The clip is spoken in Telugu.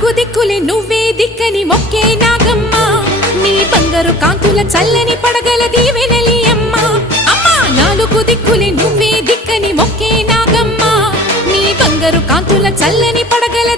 నాలుగు దిక్కులే నువ్వే దిక్కని మొక్కే నాగమ్మ నీ బంగారు కాంతుల చల్లని పడగల దీవెనలి అమ్మ అమ్మా నాలుగు దిక్కులే నువ్వే దిక్కని మొక్కే నాగమ్మ నీ బంగారు కాంతుల చల్లని పడగల